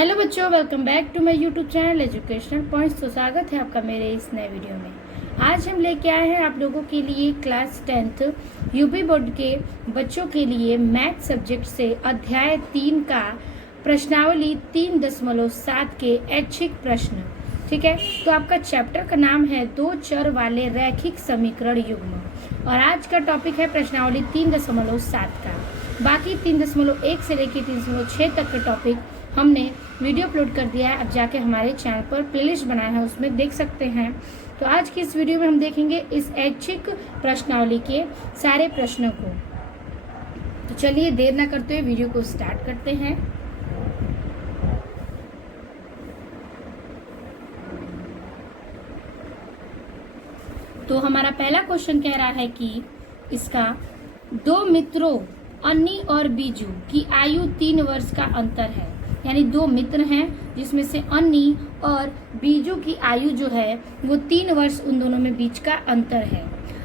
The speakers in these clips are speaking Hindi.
हेलो बच्चों, welcome back to my YouTube channel educational points. तो स्वागत है आपका मेरे इस नए वीडियो में। आज हम लेके आए हैं आप लोगों के लिए क्लास 10th यूपी बोर्ड के बच्चों के लिए मैथ सब्जेक्ट से अध्याय 3 का प्रश्नावली 3.7 के ऐच्छिक प्रश्न। ठीक है, तो आपका चैप्टर का नाम है दो चर वाले रैखिक समीकरण युग्म और आज का टॉपिक है प्रश्नावली 3.7 का। बाकी 3.1 से लेकर 3.6 तक का टॉपिक हमने वीडियो अपलोड कर दिया है। अब जाके हमारे चैनल पर प्लेलिस्ट बनाया है, उसमें देख सकते हैं। तो आज की इस वीडियो में हम देखेंगे इस ऐच्छिक प्रश्नावली के सारे प्रश्नों को। तो चलिए देर ना करते हुए वीडियो को स्टार्ट करते हैं। तो हमारा पहला क्वेश्चन कह रहा है कि इसका दो मित्रों अन्नी और बीजू की आयु 3 वर्ष का अंतर है। यानी दो मित्र हैं जिसमें से अन्नी और बीजू की आयु जो है वो 3 वर्ष उन दोनों में बीच का अंतर है।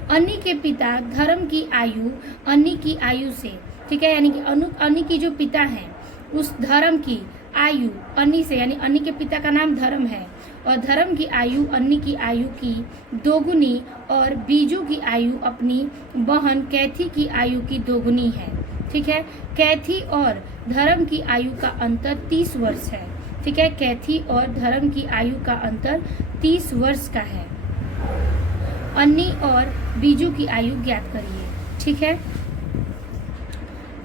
अन्नी के पिता धर्म की आयु अन्नी की आयु से, ठीक है, यानी कि अन्नी की जो पिता है उस धर्म की आयु अन्नी से, यानी अन्नी के पिता का नाम धर्म है और धर्म की आयु अन्नी की आयु की दोगुनी और बीजू की आयु अपनी बहन कैथी की आयु की दोगुनी है। ठीक है, कैथी और धर्म की आयु का अंतर 30 वर्ष है। ठीक है, कैथी और धर्म की आयु का अंतर 30 वर्ष का है। अन्नी और बीजू की आयु ज्ञात करिए। ठीक है,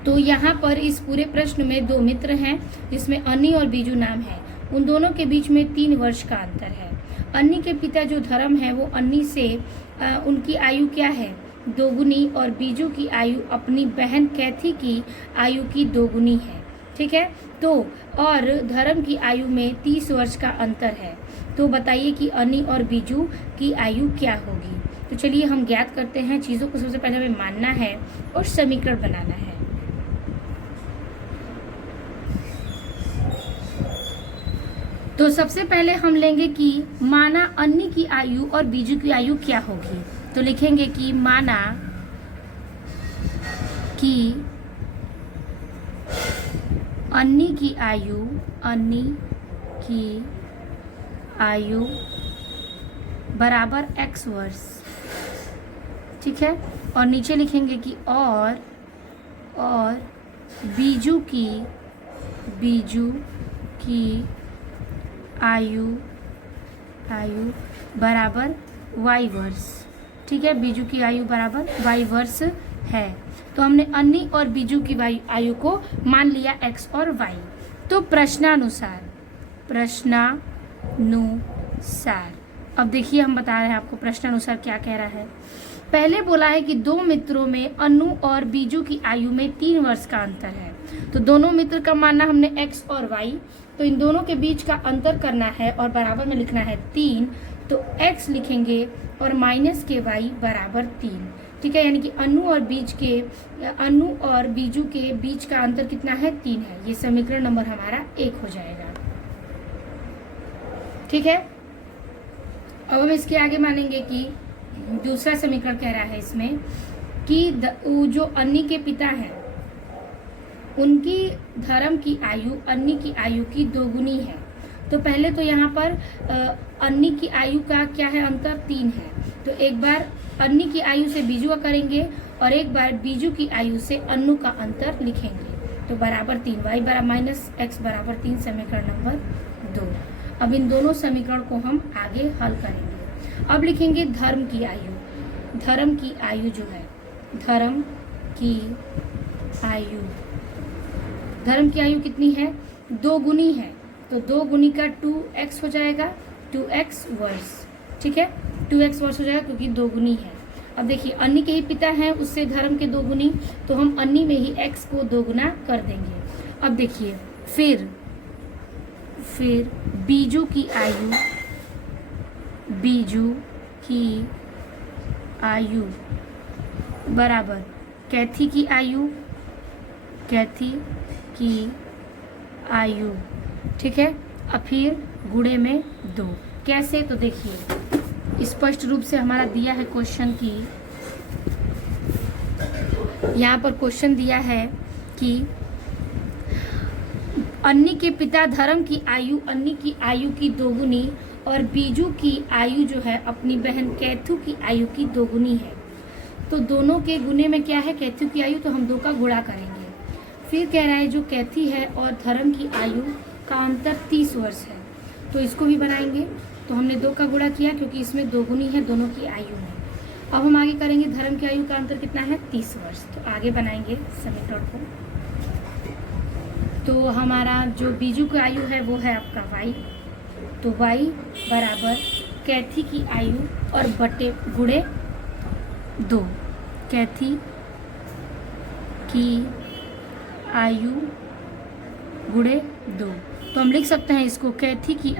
तो यहाँ पर इस पूरे प्रश्न में दो मित्र हैं जिसमें अन्नी और बीजू नाम है। उन दोनों के बीच में 3 वर्ष का अंतर है। अन्नी के पिता जो धर्म है वो अन्नी से उनकी आयु क्या है, दोगुनी, और बीजू की आयु अपनी बहन कैथी की आयु की दोगुनी है। ठीक है, तो और धर्म की आयु में 30 वर्ष का अंतर है। तो बताइए कि अन्नी और बीजू की आयु क्या होगी। तो चलिए हम ज्ञात करते हैं। चीज़ों को सबसे पहले हमें मानना है और समीकरण बनाना है। तो सबसे पहले हम लेंगे कि माना अन्नी की आयु और बीजू की आयु क्या होगी। तो लिखेंगे कि माना कि अन्नी की आयु बराबर x वर्ष। ठीक है, और नीचे लिखेंगे कि और बीजू की आयु बराबर y वर्ष। ठीक है, बीजू की आयु बराबर y वर्ष है। तो हमने अन्नी और बीजू की आयु को मान लिया x और y। तो प्रश्नानुसार अब देखिए हम बता रहे हैं आपको प्रश्नानुसार क्या कह रहा है। पहले बोला है कि दो मित्रों में अन्नू और बीजू की आयु में 3 वर्ष का अंतर है। तो दोनों मित्र का मानना हमने x और y, तो इन दोनों के बीच का अंतर करना है और बराबर में लिखना है 3। तो x लिखेंगे और माइनस के y बराबर 3। ठीक है, यानी कि अन्नू और बीजू के बीच का अंतर कितना है, 3 है। ये समीकरण नंबर हमारा 1 हो जाएगा। ठीक है, अब हम इसके आगे मानेंगे कि दूसरा समीकरण कह रहा है इसमें कि जो अन्नी के पिता हैं उनकी धर्म की आयु अन्नी की आयु की दोगुनी है। तो पहले तो यहाँ पर अन्नी की आयु का क्या है, अंतर 3 है। तो एक बार अन्नी की आयु से बीजू का करेंगे और एक बार बीजू की आयु से अन्नू का अंतर लिखेंगे। तो बराबर 3, y बराबर माइनस x बराबर 3, समीकरण नंबर 2। अब इन दोनों समीकरण को हम आगे हल करेंगे। अब लिखेंगे धर्म की आयु जो है, धर्म की आयु कितनी है, 2 गुनी है। तो 2 गुनी का 2x हो जाएगा, 2x वर्ष। ठीक है, 2x वर्ष हो जाएगा क्योंकि 2 गुनी है। अब देखिए अन्नी के ही पिता हैं, उससे धर्म के 2 गुनी, तो हम अन्नी में ही x को 2 गुना कर देंगे। अब देखिए फिर बीजू की आयु बराबर कैथी की आयु। ठीक है, अब फिर गुणे में 2। कैसे, तो देखिए स्पष्ट रूप से हमारा दिया है क्वेश्चन की, यहाँ पर क्वेश्चन दिया है कि अन्नी के पिता धर्म की आयु अन्नी की आयु की दोगुनी और बीजू की आयु जो है अपनी बहन कैथू की आयु की दोगुनी है। तो दोनों के गुने में क्या है, कैथू की आयु, तो हम 2 का गुणा करेंगे। फिर कह रहा है जो कैथी है और धर्म की आयु का अंतर 30 वर्ष है, तो इसको भी बनाएंगे। तो हमने 2 का गुणा किया क्योंकि इसमें दोगुनी है दोनों की आयु में। अब हम आगे करेंगे, धर्म की आयु का अंतर कितना है, 30 वर्ष। तो आगे बनाएंगे समीकरण को। तो हमारा जो बीजू की आयु है वो है आपका y, तो y बराबर कैथी की आयु और बटे गुणे 2, कैथी की आयु गुणे 2। तो हम लिख सकते हैं इसको कैथी की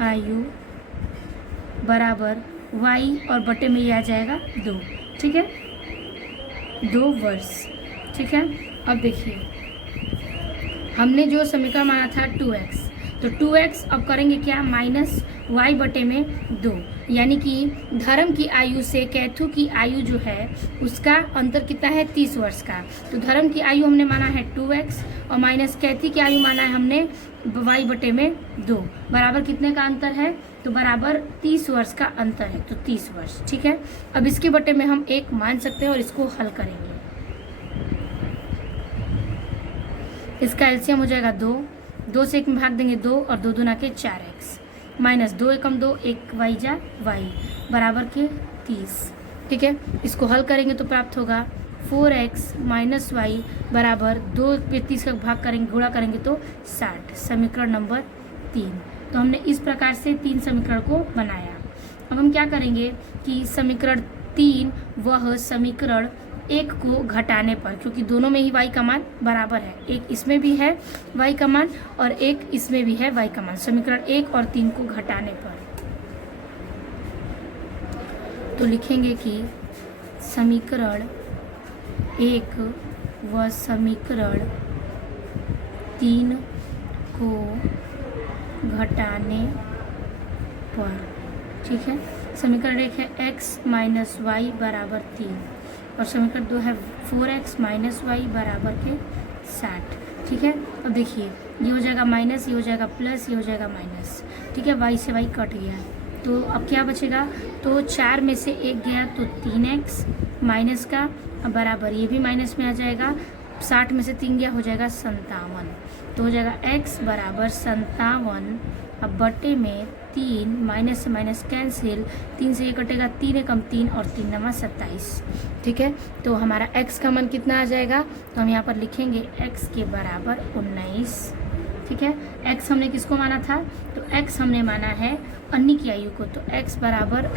आयु बराबर y और बटे में ये आ जाएगा 2, ठीक है, 2 वर्ष, ठीक है। अब देखिए हमने जो समीकरण माना था 2x, तो 2x अब करेंगे क्या, माइनस y बटे में 2, यानी कि धर्म की आयु से कैथू की आयु जो है उसका अंतर कितना है, 30 वर्ष का। तो धर्म की आयु हमने माना है 2x और माइनस कैथी की आयु माना है हमने y बटे में 2, बराबर कितने का अंतर है, तो बराबर 30 वर्ष का अंतर है, तो 30 वर्ष, ठीक है। अब इसके बटे में हम 1 मान सकते हैं और इसको हल करेंगे। इसका एलसीएम हो जाएगा 2, 2 से 1 में भाग देंगे 2 और 2 दूना के 4x माइनस 2 एकम 2, 1 y जा y बराबर के 30, ठीक है। इसको हल करेंगे तो प्राप्त होगा 4x माइनस वाई बराबर 2 पे 30 का भाग करेंगे, गुणा करेंगे तो 60, समीकरण नंबर 3। तो हमने इस प्रकार से 3 समीकरण को बनाया। अब हम क्या करेंगे कि समीकरण 3 वह समीकरण 1 को घटाने पर, क्योंकि दोनों में ही y का मान बराबर है, एक इसमें भी है y का मान और एक इसमें भी है y का मान, समीकरण 1 और 3 को घटाने पर तो लिखेंगे कि समीकरण 1 व समीकरण 3 को घटाने पर, ठीक है। समीकरण 1 है x माइनस वाई बराबर 3 और समीकरण 2 है 4x माइनस वाई बराबर के 60, ठीक है। अब देखिए ये हो जाएगा माइनस, ये हो जाएगा प्लस, ये हो जाएगा माइनस, ठीक है। y से y कट गया, तो अब क्या बचेगा, तो 4 में से 1 गया तो 3x माइनस का बराबर, ये भी माइनस में आ जाएगा, 60 में से 3 गया हो जाएगा 57, तो हो जाएगा x बराबर 57, अब बटे में 3, माइनस से माइनस कैंसिल, 3 से ये कटेगा 3 एकम 3 और 3 नमा 27, ठीक है। तो हमारा x का मान कितना आ जाएगा, तो हम यहाँ पर लिखेंगे x के बराबर 19, ठीक है। x हमने किसको माना था, तो x हमने माना है अन्नी की आयु को, तो x बराबर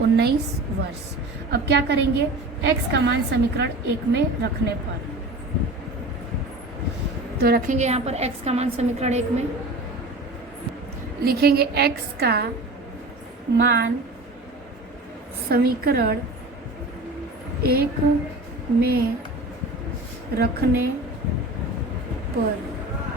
19 वर्ष। अब क्या करेंगे, x का मान समीकरण 1 में रखने पर, तो रखेंगे यहाँ पर x का मान समीकरण 1 में, लिखेंगे x का मान समीकरण 1 में रखने पर,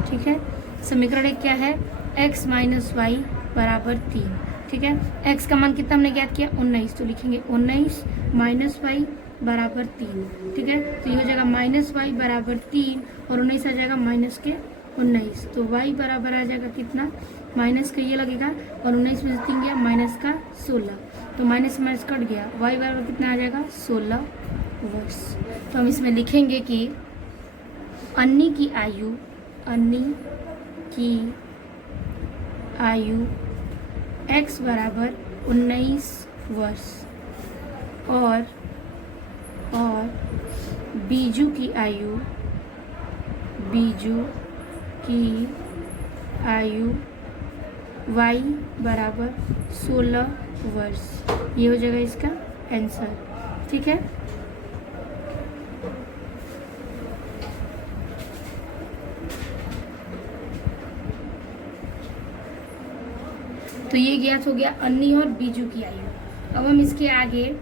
ठीक है। समीकरण 1 क्या है, x माइनस वाई बराबर 3, ठीक है। x का मान कितना हमने ज्ञात किया 19, तो लिखेंगे 19 माइनस वाई बराबर 3, ठीक है। तो ये हो जाएगा माइनस वाई बराबर 3 और 19 आ जाएगा माइनस के 19, तो y बराबर आ जाएगा कितना, माइनस का ये लगेगा और 19 में से 3 गया माइनस का 16, तो माइनस से माइनस कट गया, y बराबर कितना आ जाएगा 16 वर्ष। तो हम इसमें लिखेंगे कि अन्नी की आयु x बराबर 19 वर्ष और बीजू की आयु y बराबर 16 वर्ष, ये हो जाएगा इसका आंसर, ठीक है। तो ये ज्ञात हो गया अन्नी और बीजू की आयु। अब हम इसके आगे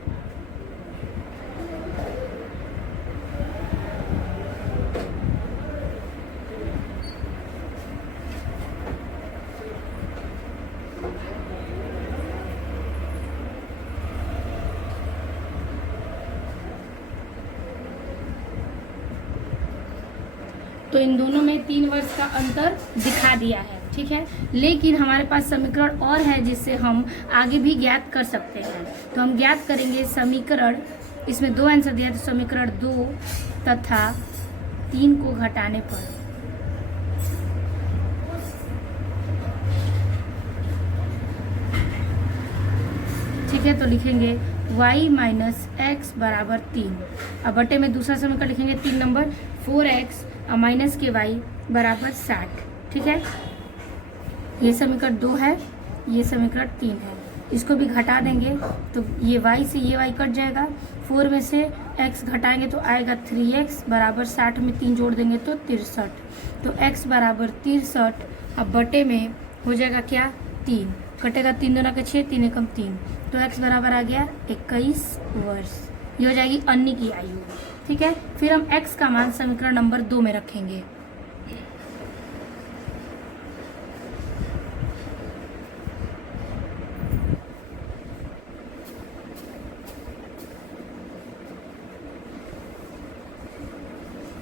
तो इन दोनों में 3 वर्ष का अंतर दिखा दिया है, ठीक है। लेकिन हमारे पास समीकरण और है जिससे हम आगे भी ज्ञात कर सकते हैं। तो हम ज्ञात करेंगे समीकरण, इसमें 2 आंसर दिया, तो समीकरण 2 तथा 3 को घटाने पर ठीक है, तो लिखेंगे y माइनस एक्स बराबर 3। अब बटे में दूसरा समीकरण लिखेंगे 3 नंबर 4x माइनस के y बराबर 60, ठीक है। ये समीकरण 2 है, ये समीकरण 3 है। इसको भी घटा देंगे तो ये y से ये y कट जाएगा, 4 में से x घटाएंगे तो आएगा 3x बराबर 60 में 3 जोड़ देंगे तो 63, तो x बराबर 63। अब बटे में हो जाएगा क्या 3, कटेगा 3 दूना के 6, 3 एकम 3, तो x बराबर आ गया 21 वर्ष। ये हो जाएगी अन्नी की आयु, ठीक है। फिर हम x का मान समीकरण नंबर 2 में रखेंगे।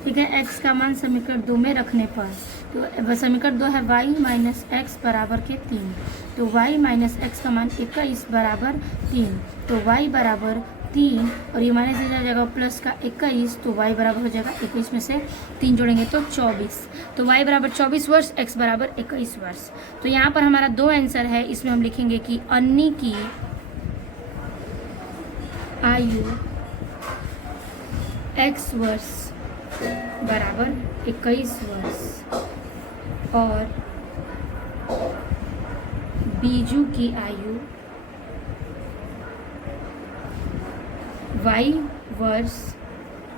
ठीक है, x का मान समीकरण 2 में रखने पर, तो समीकरण 2 है y माइनस एक्स बराबर के 3, तो y माइनस एक्स का मान 21 बराबर 3, तो y बराबर 3 और ये माइनस हो जाएगा प्लस का 21, तो y बराबर हो जाएगा 21 में से 3 जोड़ेंगे तो 24, तो y बराबर 24 वर्ष, x बराबर 21 वर्ष। तो यहाँ पर हमारा 2 आंसर है। इसमें हम लिखेंगे कि अन्नी की आयु x वर्ष बराबर 21 वर्ष और बीजू की आयु y वर्ष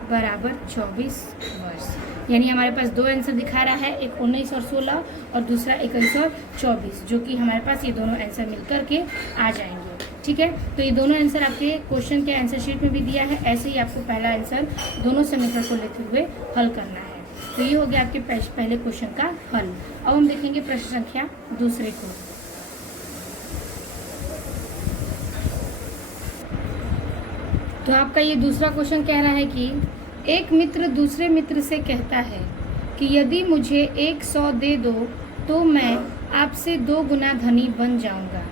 बराबर 24 वर्ष। यानी हमारे पास 2 आंसर दिखा रहा है, एक 19 और 16 और दूसरा 21 और 24, जो कि हमारे पास ये दोनों आंसर मिलकर के आ जाएंगे, ठीक है। तो ये दोनों आंसर आपके क्वेश्चन के आंसर शीट में भी दिया है। ऐसे ही आपको पहला आंसर दोनों समीकरण को लेते हुए हल करना है। तो ये हो गया आपके पहले क्वेश्चन का हल। अब हम देखेंगे प्रश्न संख्या दूसरे को। तो आपका ये दूसरा क्वेश्चन कह रहा है कि एक मित्र दूसरे मित्र से कहता है कि यदि मुझे 100 दे दो तो मैं आपसे 2 गुना धनी बन जाऊंगा,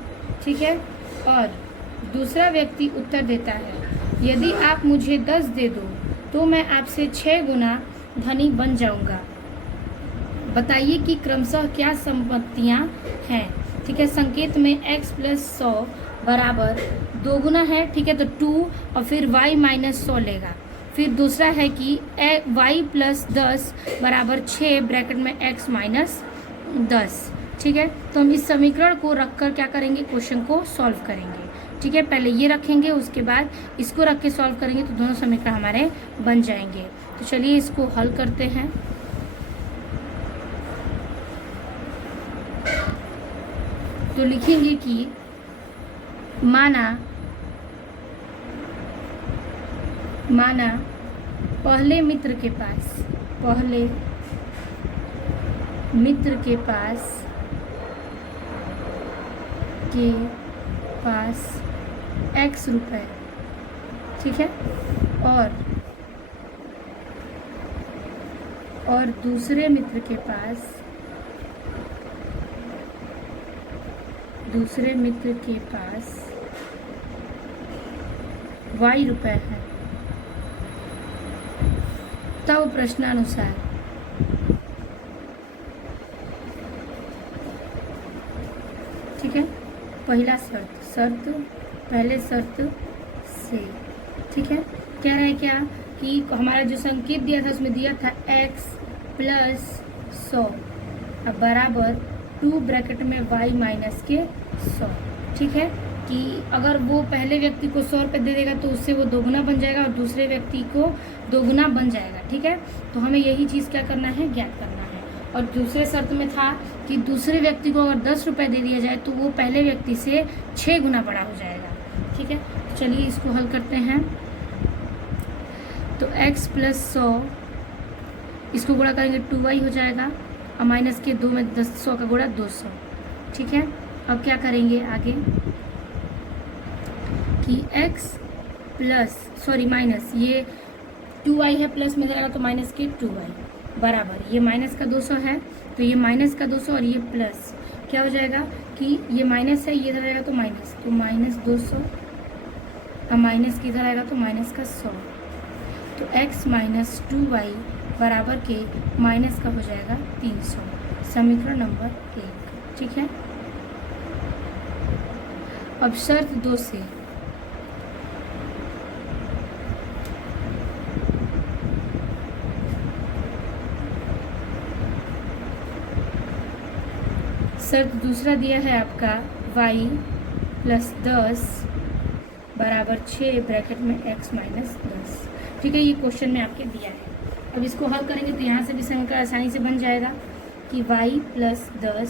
ठीक है। और दूसरा व्यक्ति उत्तर देता है यदि आप मुझे 10 दे दो तो मैं आपसे 6 गुना धनी बन जाऊंगा। बताइए कि क्रमशः क्या संपत्तियां हैं, ठीक है। संकेत में x प्लस 100 बराबर 2 गुना है, ठीक है, तो 2 और फिर y माइनस 100 लेगा। फिर दूसरा है कि y प्लस 10 बराबर 6 ब्रैकेट में x माइनस 10, ठीक है। तो हम इस समीकरण को रखकर क्या करेंगे, क्वेश्चन को सॉल्व करेंगे, ठीक है। पहले ये रखेंगे, उसके बाद इसको रख के सॉल्व करेंगे तो दोनों समीकरण हमारे बन जाएंगे। तो चलिए इसको हल करते हैं। तो लिखेंगे कि माना पहले मित्र के पास x रुपए, ठीक है, और दूसरे मित्र के पास y रुपए है। तब प्रश्नानुसार ठीक है, पहला पहले शर्त से, ठीक है। कह रहा है क्या कि हमारा जो संकेत दिया था उसमें दिया था x प्लस 100 अब बराबर 2 ब्रैकेट में y माइनस के 100, ठीक है। कि अगर वो पहले व्यक्ति को 100 रुपये दे देगा तो उससे वो 2 गुना बन जाएगा और दूसरे व्यक्ति को 2 गुना बन जाएगा, ठीक है। तो हमें यही चीज़ क्या करना है, ज्ञात करना है। और दूसरे शर्त में था कि दूसरे व्यक्ति को अगर 10 रुपये दे दिया जाए तो वो पहले व्यक्ति से 6 गुना बड़ा हो जाएगा, ठीक है। चलिए इसको हल करते हैं। तो x प्लस 100 इसको गुणा करेंगे 2y हो जाएगा और माइनस के 2 में 100 का गुणा 200, ठीक है। अब क्या करेंगे आगे कि x प्लस माइनस ये 2y है, प्लस में जाएगा तो माइनस के 2y, बराबर, ये माइनस का 200 है तो ये माइनस का 200 और ये प्लस, क्या हो जाएगा कि ये माइनस है, ये इधर आएगा तो माइनस, तो माइनस 200 और माइनस की इधर आएगा तो माइनस का 100, तो x माइनस 2y बराबर के माइनस का हो जाएगा 300, समीकरण नंबर 1। ठीक है, अब शर्त 2 से शर्त दूसरा दिया है आपका y प्लस 10 बराबर 6 ब्रैकेट में x माइनस 10। ठीक है, ये क्वेश्चन में आपके दिया है। अब इसको हल करेंगे तो यहाँ से भी समीकरण आसानी से बन जाएगा कि y प्लस 10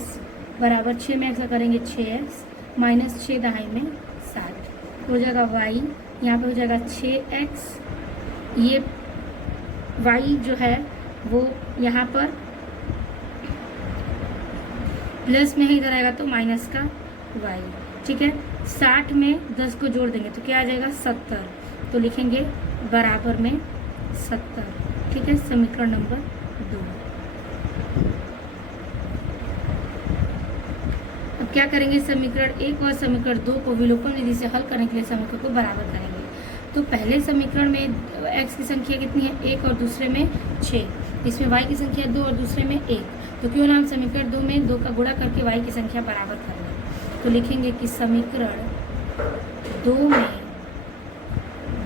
बराबर 6 में x करेंगे 6x माइनस 6 दहाई में 60, हो जाएगा y, यहाँ पे हो जाएगा 6x, ये y जो है वो यहाँ पर प्लस में ही इधर आएगा तो माइनस का y। ठीक है, 60 में 10 को जोड़ देंगे तो क्या आ जाएगा 70, तो लिखेंगे बराबर में 70। ठीक है, समीकरण नंबर 2। अब क्या करेंगे, समीकरण 1 और समीकरण 2 को विलोपन विधि से हल करने के लिए समीकरण को बराबर करेंगे। तो पहले समीकरण में x की संख्या कितनी है 1 और दूसरे में 6, इसमें y की संख्या 2 और दूसरे में 1, तो क्यों ना हम समीकरण 2 में 2 का गुणा करके y की संख्या बराबर कर लें। तो लिखेंगे कि समीकरण 2 में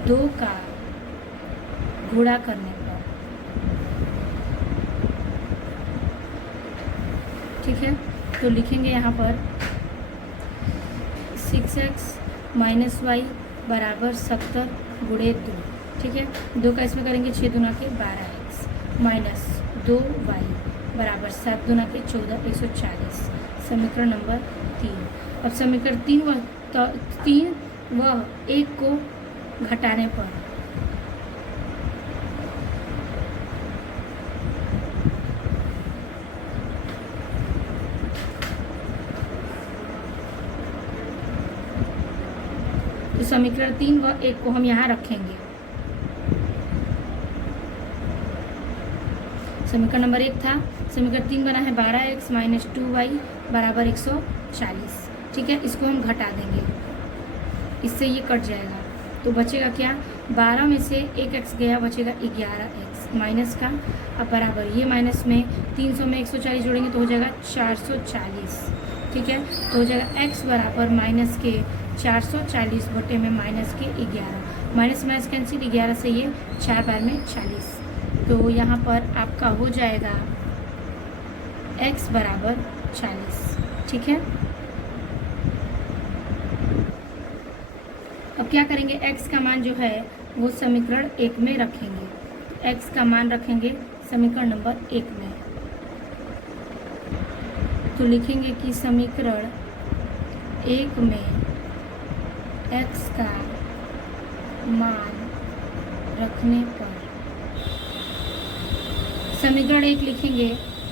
2 का गुणा करने पर, ठीक है, तो लिखेंगे यहाँ पर 6x माइनस वाई बराबर 70 गुणे 2। ठीक है, 2 का इसमें करेंगे 6 दूना के 12x माइनस 2y बराबर 7 दूना के 14 140, समीकरण नंबर 3। अब समीकरण 3 व 1 को घटाने पर तो समीकरण 3 व 1 को हम यहाँ रखेंगे। समीकरण नंबर 1 था, समीकरण 3 बना है 12x माइनस 2y बराबर 140। ठीक है, इसको हम घटा देंगे, इससे ये कट जाएगा तो बचेगा क्या, 12 में से 1x गया, बचेगा 11x माइनस का, अब बराबर ये माइनस में 300 में 140 जोड़ेंगे तो हो जाएगा 440। ठीक है, तो हो जाएगा x बराबर माइनस के 440 बटे में माइनस के 11, माइनस माइनस कैंसिल, 11 से ये 4 बार में 40, तो यहाँ पर आपका हो जाएगा x बराबर 40। ठीक है, अब क्या करेंगे, x का मान जो है वो समीकरण 1 में रखेंगे, x का मान रखेंगे समीकरण नंबर 1 में, तो लिखेंगे कि समीकरण 1 में x का मान रखने पर समीकरण 1 लिखेंगे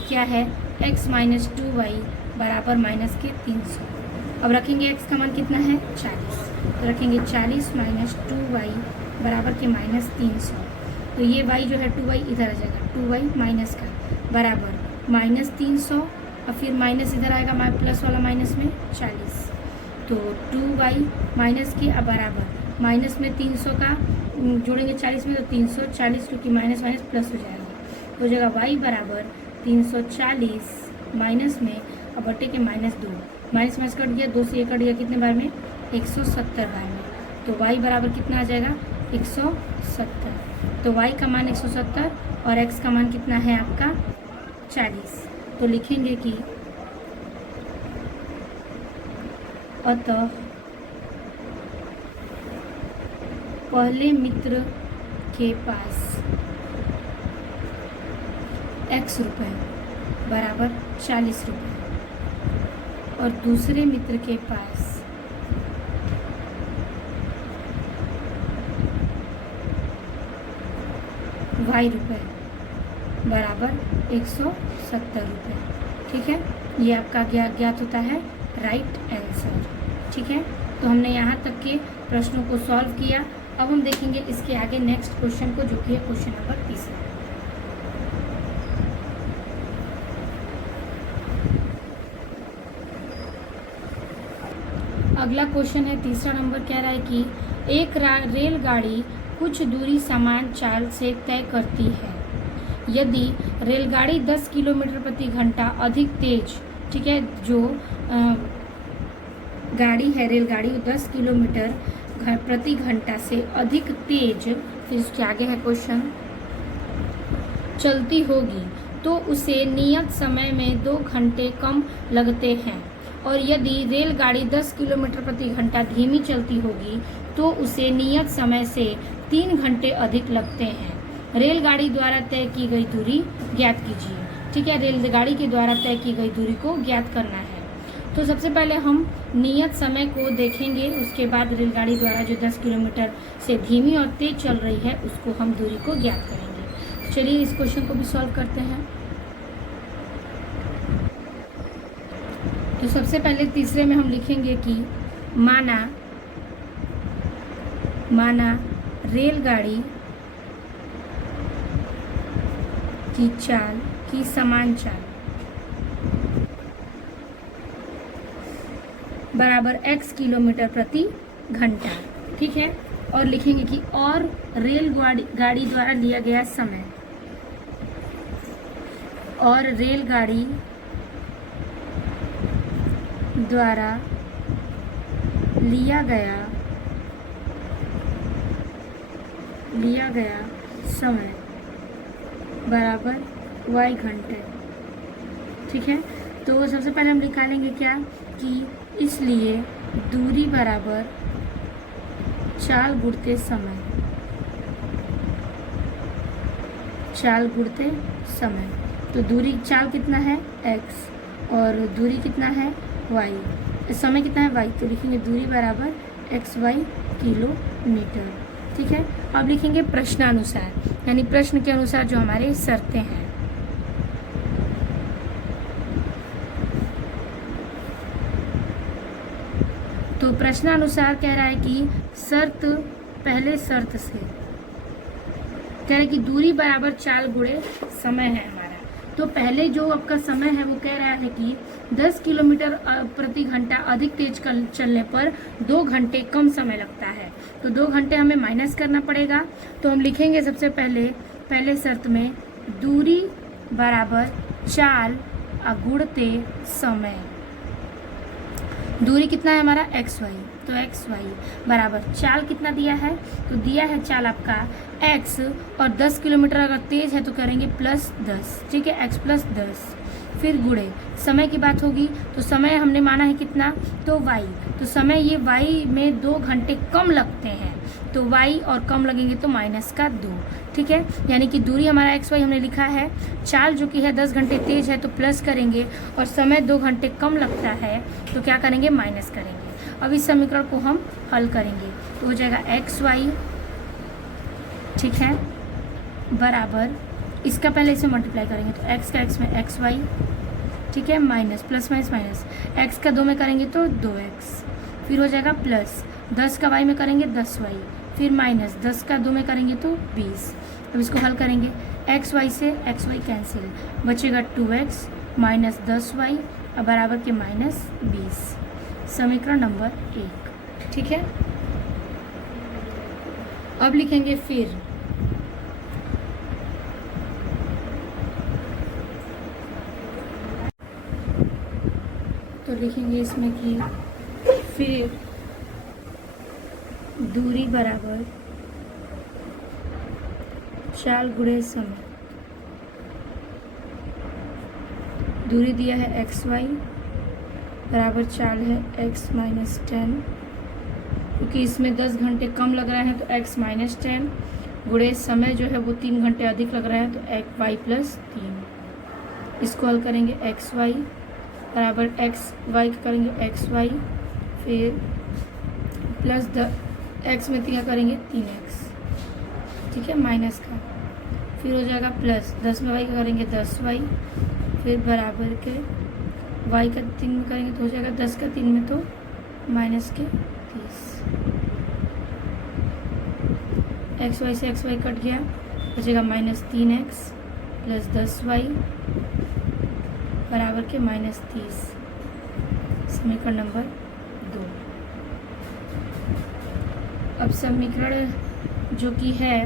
क्या है, x माइनस 2y बराबर माइनस के 300। अब रखेंगे x का मान कितना है 40, तो रखेंगे 40 माइनस 2y बराबर के माइनस 300, तो ये y जो है 2y इधर आ जाएगा, 2y माइनस का बराबर माइनस 300 और फिर माइनस इधर आएगा प्लस वाला माइनस में 40, तो 2y माइनस के अब बराबर माइनस में 300 का जोड़ेंगे 40 में तो 340, क्योंकि माइनस माइनस प्लस हो जाएगा, हो जाएगा y बराबर 340 माइनस में अब बटे के माइनस 2, माइनस माइनस कट गया, 2 से ये कट गया, कितने बार में 170 बार में, तो y बराबर कितना आ जाएगा 170, तो y का मान 170 और x का मान कितना है आपका 40, तो लिखेंगे कि अतः पहले मित्र के पास x रुपये बराबर 40 रुपये और दूसरे मित्र के पास y रुपये बराबर 170 रुपये। ठीक है, ये आपका ज्ञात होता है राइट आंसर। ठीक है, तो हमने यहाँ तक के प्रश्नों को सॉल्व किया। अब हम देखेंगे इसके आगे नेक्स्ट क्वेश्चन को, जो कि है क्वेश्चन नंबर 3। अगला क्वेश्चन है, तीसरा नंबर कह रहा है कि एक रेलगाड़ी कुछ दूरी समान चाल से तय करती है। यदि रेलगाड़ी 10 किलोमीटर प्रति घंटा अधिक तेज, ठीक है, जो गाड़ी है रेलगाड़ी वो 10 किलोमीटर प्रति घंटा से अधिक तेज, फिर इसके आगे है क्वेश्चन, चलती होगी तो उसे नियत समय में 2 घंटे कम लगते हैं। और यदि रेलगाड़ी 10 किलोमीटर प्रति घंटा धीमी चलती होगी तो उसे नियत समय से 3 घंटे अधिक लगते हैं। रेलगाड़ी द्वारा तय की गई दूरी ज्ञात कीजिए। ठीक है, रेलगाड़ी के द्वारा तय की गई दूरी को ज्ञात करना है। तो सबसे पहले हम नियत समय को देखेंगे, उसके बाद रेलगाड़ी द्वारा जो 10 किलोमीटर से धीमी और तेज चल रही है उसको हम दूरी को ज्ञात करेंगे। चलिए इस क्वेश्चन को भी सॉल्व करते हैं। तो सबसे पहले तीसरे में हम लिखेंगे कि माना रेलगाड़ी की चाल की समान चाल बराबर x किलोमीटर प्रति घंटा। ठीक है, और लिखेंगे कि और रेलगाड़ी द्वारा लिया गया समय, और रेलगाड़ी द्वारा लिया गया समय बराबर y घंटे। ठीक है, तो सबसे पहले हम निकालेंगे क्या कि इसलिए दूरी बराबर चाल गुणते समय। तो दूरी चाल कितना है x और दूरी कितना है y, समय कितना है y, तो लिखेंगे दूरी बराबर xy किलोमीटर। ठीक है, अब लिखेंगे प्रश्नानुसार, यानी प्रश्न के अनुसार जो हमारे शर्तें हैं। तो प्रश्नानुसार कह रहा है कि पहले शर्त से कह रहा है कि दूरी बराबर चाल गुणे समय है हमारा। तो पहले जो आपका समय है वो कह रहा है कि 10 किलोमीटर प्रति घंटा अधिक तेज चलने पर 2 घंटे कम समय लगता है। तो 2 घंटे हमें माइनस करना पड़ेगा। तो हम लिखेंगे सबसे पहले शर्त में दूरी बराबर चाल गुणते समय। दूरी कितना है हमारा xy, तो xy बराबर चाल कितना दिया है, तो दिया है चाल आपका x, और 10 किलोमीटर अगर तेज है तो करेंगे +10। ठीक है, x + 10, फिर गुणे समय की बात होगी। तो समय हमने माना है कितना, तो y, तो समय ये y में 2 घंटे कम लगते हैं, तो y और कम लगेंगे तो -2। ठीक है, यानी कि दूरी हमारा xy हमने लिखा है, चाल जो कि है 10 घंटे तेज है तो प्लस करेंगे, और समय 2 घंटे कम लगता है तो क्या करेंगे, माइनस करेंगे। अब इस समीकरण को हम हल करेंगे तो हो जाएगा xy, ठीक है, बराबर इसका पहले इसे मल्टीप्लाई करेंगे तो x का x में xy, ठीक है, minus plus minus minus, x का 2 में करेंगे तो 2x, फिर हो जाएगा प्लस 10 का y में करेंगे 10y, फिर माइनस 10 का 2 में करेंगे तो 20। अब इसको हल करेंगे, xy से xy कैंसिल, बचेगा 2x माइनस 10y और बराबर के -20। समीकरण नंबर 1। ठीक है, अब लिखेंगे फिर तो लिखेंगे इसमें कि फिर दूरी बराबर चाल गुणे समय। दूरी दिया है xy बराबर चाल है x - 10, क्योंकि इसमें 10 घंटे कम लग रहा है तो x - 10 गुणे समय जो है वो 3 घंटे अधिक लग रहा है तो y + 3। इसको हल करेंगे xy बराबर xy करेंगे xy, फिर प्लस x में 3 करेंगे 3x, ठीक है, माइनस का, फिर हो जाएगा प्लस 10 में y का करेंगे 10y, फिर बराबर के y का 3 में करेंगे तो हो जाएगा 10 का 3 में तो -30। xy से xy कट गया, बचेगा -3x प्लस 10y बराबर के -30। समीकरण नंबर 2। अब समीकरण जो कि है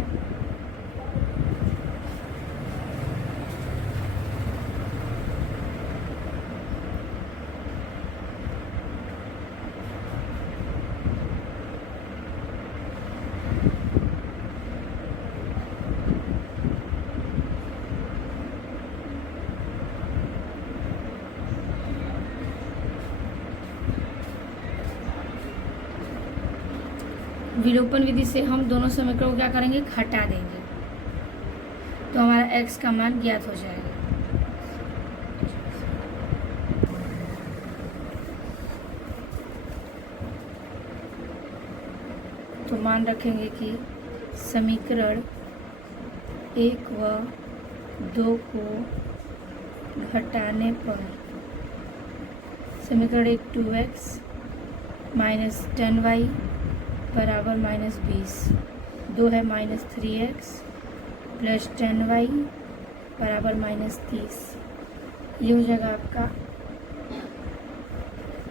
विलोपन विधि से हम दोनों समीकरणों को क्या करेंगे, घटा देंगे, तो हमारा x का मान ज्ञात हो जाएगा। तो मान रखेंगे कि समीकरण 1 व 2 को घटाने पर समीकरण 1 2x माइनस 10y बराबर -20, 2 है -3x प्लस 10y बराबर -30। ये हो जाएगा आपका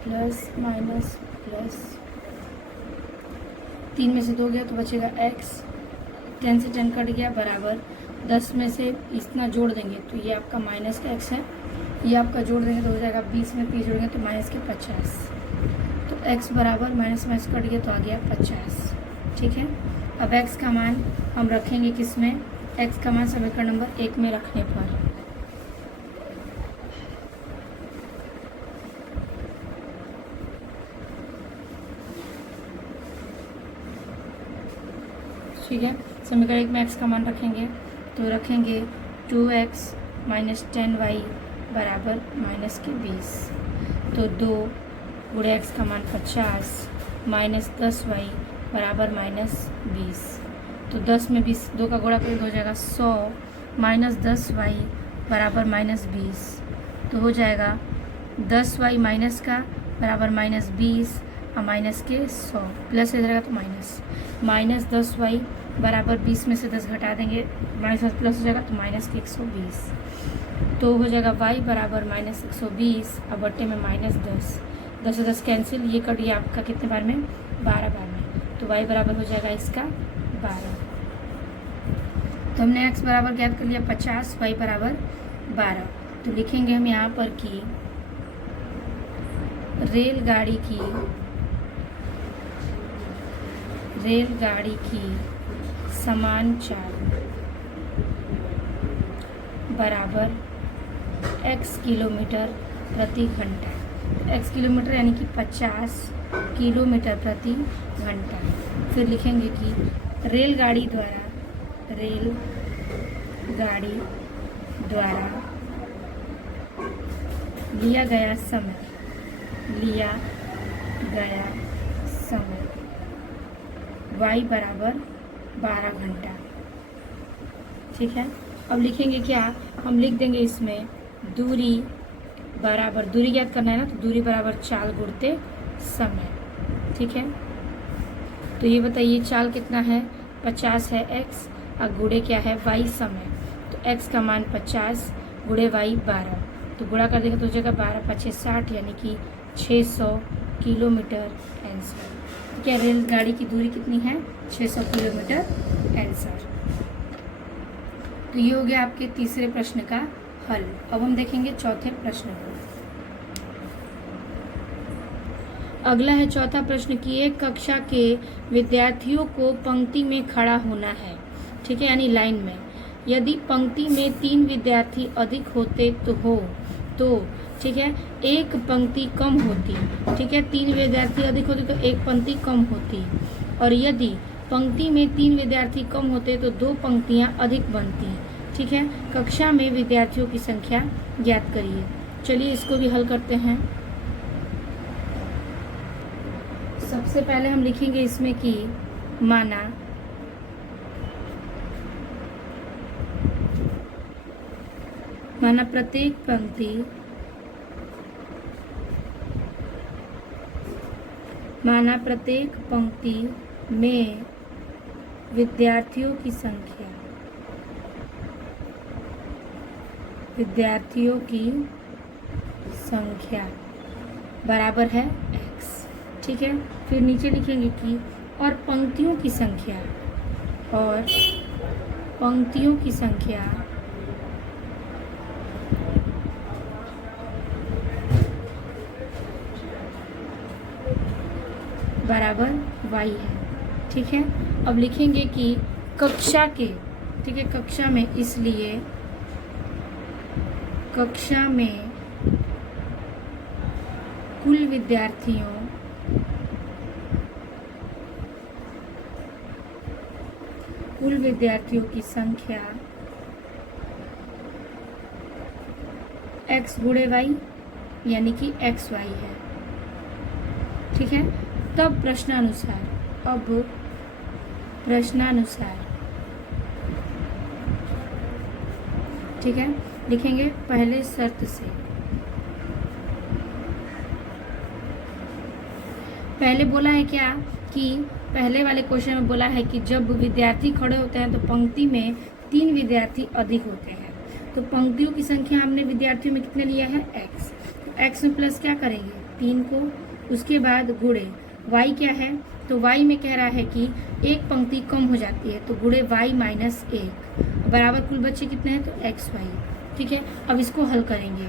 प्लस माइनस प्लस, 3 में से 2 गया तो बचेगा x, 10 से 10 कट गया बराबर 10 में से इतना जोड़ देंगे तो ये आपका माइनस का x है, ये आपका जोड़ देंगे तो हो जाएगा 20 में 30 जोड़ेंगे तो माइनस के 50, तो x बराबर माइनस माइनस कट गया तो आ गया 50। ठीक है, अब x का मान हम रखेंगे किस में, x का मान समीकरण नंबर 1 में रखने पर ठीक है, समीकरण 1 में x का मान रखेंगे तो रखेंगे 2x माइनस 10y बराबर माइनस के 20, तो 2 गुणे x का मान 50 माइनस 10y बराबर -20, तो 10 में 20 2 का गुणा करें तो हो जाएगा 100 माइनस 10y बराबर -20, तो हो जाएगा 10y माइनस का बराबर -20 और माइनस के 100 प्लस हो जाएगा तो माइनस 10y बराबर 20 में से 10 घटा देंगे माइनस प्लस हो जाएगा तो माइनस के 120, तो हो जाएगा y बराबर -120 और बट्टे में -10, 10 से 10 कैंसिल, ये कट गया आपका कितने बार में, 12 बार में, तो y बराबर हो जाएगा इसका 12। तो हमने x बराबर ज्ञात कर लिया 50, y बराबर 12, तो लिखेंगे हम यहाँ पर कि रेलगाड़ी की समान चाल बराबर x किलोमीटर प्रति घंटा, x किलोमीटर यानी कि 50 किलोमीटर प्रति घंटा। फिर लिखेंगे कि रेलगाड़ी द्वारा लिया गया समय y बराबर 12 घंटा। ठीक है, अब लिखेंगे क्या, हम लिख देंगे इसमें दूरी ज्ञात करना है ना, तो दूरी बराबर चाल गुणते समय। ठीक है, तो ये बताइए चाल कितना है, 50 है x और गुणे क्या है y समय, तो x का मान 50 गुणे y 12, तो गुणा कर देंगे तो हो जाएगा 12 5 60 यानी कि 600 किलोमीटर आंसर। तो क्या रेलगाड़ी की दूरी कितनी है, 600 किलोमीटर आंसर। तो ये हो गया आपके तीसरे प्रश्न का हल। अब हम देखेंगे चौथे प्रश्न को। अगला है चौथा प्रश्न कि एक कक्षा के विद्यार्थियों को पंक्ति में खड़ा होना है। ठीक है, यानी लाइन में। यदि पंक्ति में 3 विद्यार्थी अधिक होते तो ठीक है, एक पंक्ति कम होती। ठीक है, 3 विद्यार्थी अधिक होते तो एक पंक्ति कम होती, और यदि पंक्ति में 3 विद्यार्थी कम होते तो 2 पंक्तियां अधिक बनती। ठीक है, कक्षा में विद्यार्थियों की संख्या ज्ञात करिए। चलिए इसको भी हल करते हैं। सबसे पहले हम लिखेंगे इसमें कि माना प्रत्येक पंक्ति में विद्यार्थियों की संख्या बराबर है x। ठीक है, फिर नीचे लिखेंगे कि और पंक्तियों की संख्या बराबर y है। ठीक है, अब लिखेंगे कि कक्षा के, ठीक है, कक्षा में, इसलिए कक्षा में कुल विद्यार्थियों की संख्या x गुणे y यानी कि xy है। ठीक है, तब प्रश्नानुसार ठीक है, लिखेंगे पहले शर्त से। पहले बोला है क्या कि पहले वाले क्वेश्चन में बोला है कि जब विद्यार्थी खड़े होते हैं तो पंक्ति में 3 विद्यार्थी अधिक होते हैं। तो पंक्तियों की संख्या हमने विद्यार्थियों में कितने लिया है x। तो x में प्लस क्या करेंगे 3 को, उसके बाद गुणे y क्या है, तो y में कह रहा है कि एक पंक्ति कम हो जाती है तो गुणे y माइनस 1 बराबर कुल बच्चे कितने हैं तो xy। ठीक है, अब इसको हल करेंगे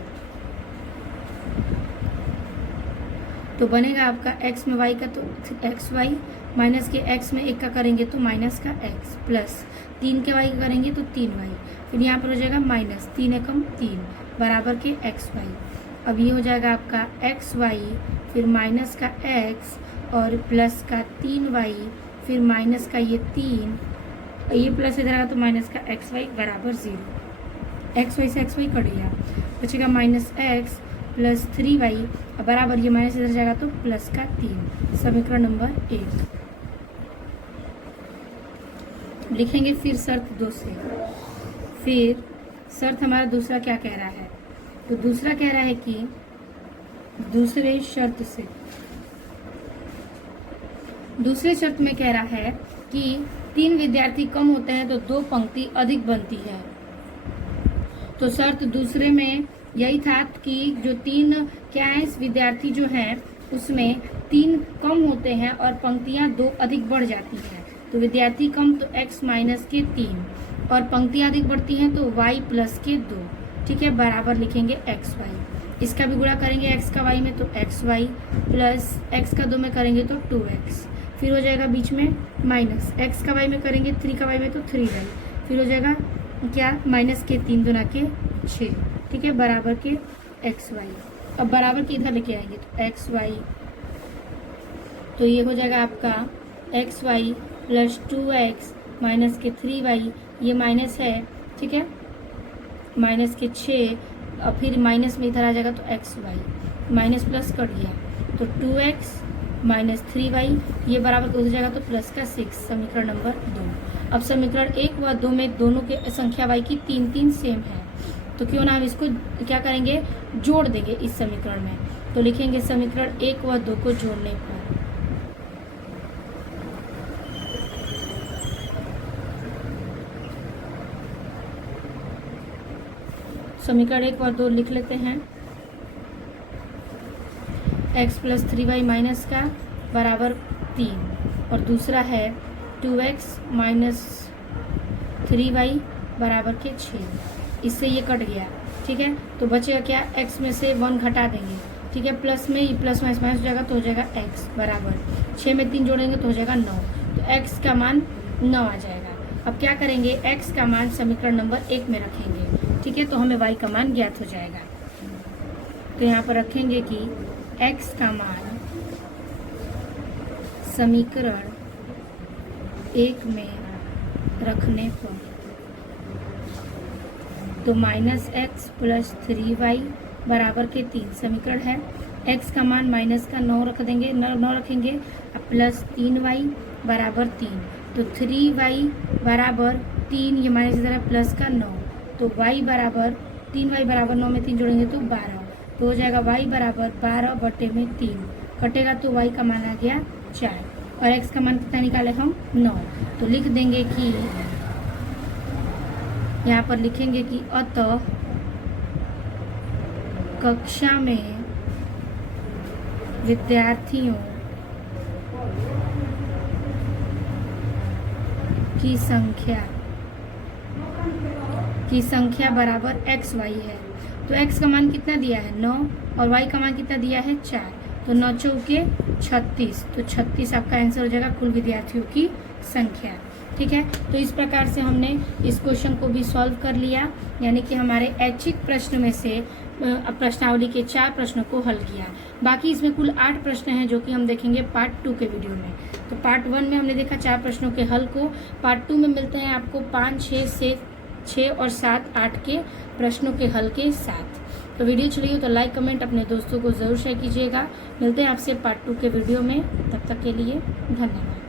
तो बनेगा आपका x में y का तो xy माइनस के x में 1 का करेंगे तो माइनस का x प्लस 3 के y का करेंगे तो 3y, फिर यहाँ पर हो जाएगा माइनस 3 एकम 3 बराबर के xy। अब ये हो जाएगा आपका xy फिर माइनस का x और प्लस का 3y फिर माइनस का ये 3, ये प्लस इधर आएगा तो माइनस का xy बराबर 0। xy से xy कट गया, बचेगा माइनस x प्लस 3y बराबर ये माइनस इधर जाएगा तो प्लस का 3। समीकरण नंबर 1 लिखेंगे। फिर शर्त 2 से, फिर शर्त हमारा दूसरा क्या कह रहा है, तो दूसरा कह रहा है कि दूसरे शर्त में कह रहा है कि 3 विद्यार्थी कम होते हैं तो 2 पंक्ति अधिक बनती है। तो शर्त दूसरे में यही था कि जो 3 क्या है विद्यार्थी जो हैं उसमें 3 कम होते हैं और पंक्तियां 2 अधिक बढ़ जाती हैं। तो विद्यार्थी कम तो x माइनस के 3 और पंक्तियां अधिक बढ़ती हैं तो y प्लस के 2। ठीक है, बराबर लिखेंगे xy। इसका भी गुणा करेंगे x का y में तो xy प्लस x का 2 में करेंगे तो 2x, फिर हो जाएगा बीच में माइनस x का y में करेंगे 3 का y में तो 3y, फिर हो जाएगा क्या माइनस के 3 दूना के 6। ठीक है, बराबर के xy। अब बराबर के इधर लेके आएंगे तो xy, तो ये हो जाएगा आपका xy प्लस 2x माइनस के 3y, ये माइनस है। ठीक है, माइनस के 6 और फिर माइनस में इधर आ जाएगा तो xy, माइनस प्लस कट गया तो 2x माइनस 3y, ये बराबर हो जाएगा तो प्लस का 6। समीकरण नंबर 2। अब समीकरण 1 व 2 में दोनों के संख्या y की 3 सेम है, तो क्यों ना हम इसको क्या करेंगे जोड़ देंगे इस समीकरण में। तो लिखेंगे समीकरण 1 व 2 को जोड़ने पर समीकरण 1 और 2 लिख लेते हैं। x प्लस 3y माइनस का बराबर 3 और दूसरा है 2x माइनस 3y बराबर के 6। इससे ये कट गया। ठीक है, तो बचेगा क्या x में से 1 घटा देंगे। ठीक है, प्लस में प्लस माइनस माइनस हो जाएगा तो हो जाएगा x बराबर 6 में 3 जोड़ेंगे तो हो जाएगा 9, तो x का मान 9 आ जाएगा। अब क्या करेंगे x का मान समीकरण नंबर 1 में रखेंगे। ठीक है, तो हमें y का मान ज्ञात हो जाएगा। तो यहाँ पर रखेंगे कि x का मान समीकरण 1 में रखने पर तो माइनस x प्लस 3y बराबर के 3 समीकरण है। x का मान माइनस का 9 रख देंगे, 9 रखेंगे प्लस 3y बराबर 3, तो 3y बराबर 3, ये माइनस इधर है प्लस का 9, तो y बराबर 3y बराबर 9 में 3 जोड़ेंगे तो 12, तो हो जाएगा y बराबर 12 बटे में 3, कटेगा तो y का मान आ गया 4 और x का मान कितना निकाले हम 9। तो लिख देंगे कि यहाँ पर लिखेंगे कि अतः कक्षा में विद्यार्थियों की संख्या बराबर एक्स वाई है। तो x का मान कितना दिया है 9 और y का मान कितना दिया है 4, तो 9 चौके 36, तो 36 आपका आंसर हो जाएगा कुल विद्यार्थियों की संख्या। ठीक है, तो इस प्रकार से हमने इस क्वेश्चन को भी सॉल्व कर लिया, यानी कि हमारे ऐच्छिक प्रश्न में से प्रश्नावली के 4 प्रश्नों को हल किया। बाकी इसमें कुल 8 प्रश्न हैं जो कि हम देखेंगे पार्ट 2 के वीडियो में। तो पार्ट 1 में हमने देखा 4 प्रश्नों के हल को, पार्ट 2 में मिलते हैं आपको 5, 6 और 7, 8 के प्रश्नों के हल के साथ। तो वीडियो अच्छी लगी हो तो लाइक कमेंट अपने दोस्तों को ज़रूर शेयर कीजिएगा। मिलते हैं आपसे पार्ट 2 के वीडियो में, तब तक के लिए धन्यवाद।